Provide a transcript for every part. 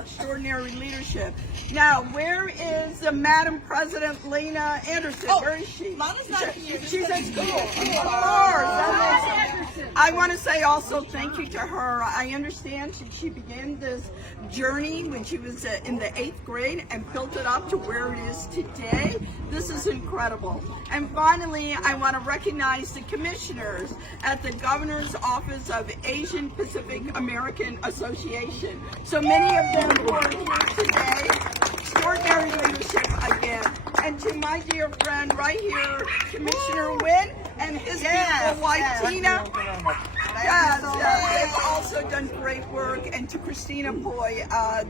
extraordinary leadership. Now, where is Madam President Lena Anderson? Where is she? Lena's not here. She's at school. Of course. I want to say also thank you to her. I understand she began this journey when she was in the 8th grade and built it up to where it is today. This is incredible. And finally, I want to recognize the commissioners at the Governor's Office of Asian Pacific American Association. So many of them who are here today. Extraordinary leadership again. And to my dear friend right here, Commissioner Wynn and his beautiful wife Tina. Yes, they've also done great work. And to Christina Poy, as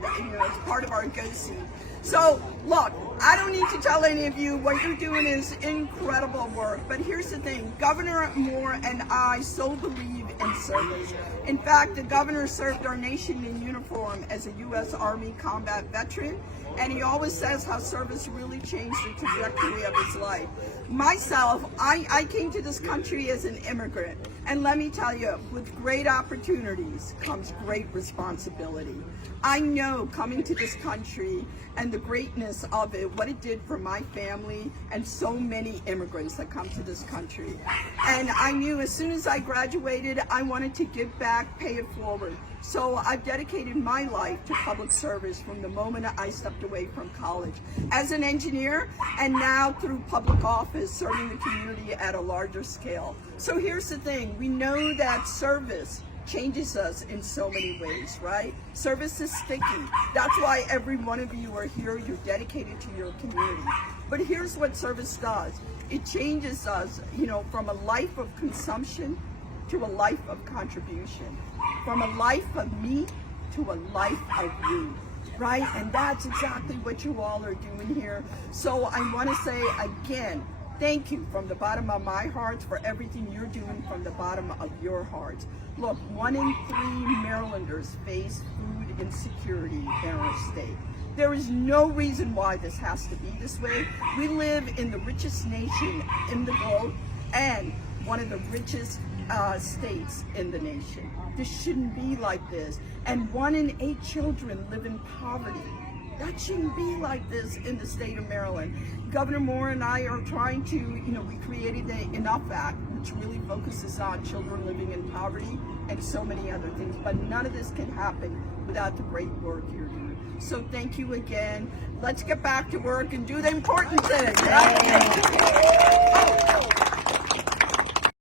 part of our GOSI. So, look, I don't need to tell any of you what you're doing is incredible work, but here's the thing. Governor Moore and I so believe in service. In fact, the governor served our nation in uniform as a U.S. Army combat veteran, and he always says how service really changed the trajectory of his life. Myself, I came to this country as an immigrant, and let me tell you, with great opportunities comes great responsibility. I know coming to this country and the greatness of it, what it did for my family and so many immigrants that come to this country. And I knew as soon as I graduated, I wanted to give back, pay it forward. So I've dedicated my life to public service from the moment I stepped away from college as an engineer, and now through public office, serving the community at a larger scale. So here's the thing, we know that service changes us in so many ways, right? Service is sticky. That's why every one of you are here. You're dedicated to your community. But here's what service does. It changes us, from a life of consumption to a life of contribution. From a life of me to a life of you, right? And that's exactly what you all are doing here. So I want to say again, thank you from the bottom of my heart for everything you're doing from the bottom of your hearts. Look, 1 in 3 Marylanders face food insecurity in our state. There is no reason why this has to be this way. We live in the richest nation in the globe and one of the richest states in the nation. This shouldn't be like this. And 1 in 8 children live in poverty. That shouldn't be like this in the state of Maryland. Governor Moore and I are trying to, we created the Enough Act, which really focuses on children living in poverty and so many other things. But none of this can happen without the great work you're doing. So thank you again. Let's get back to work and do the important thing. Right?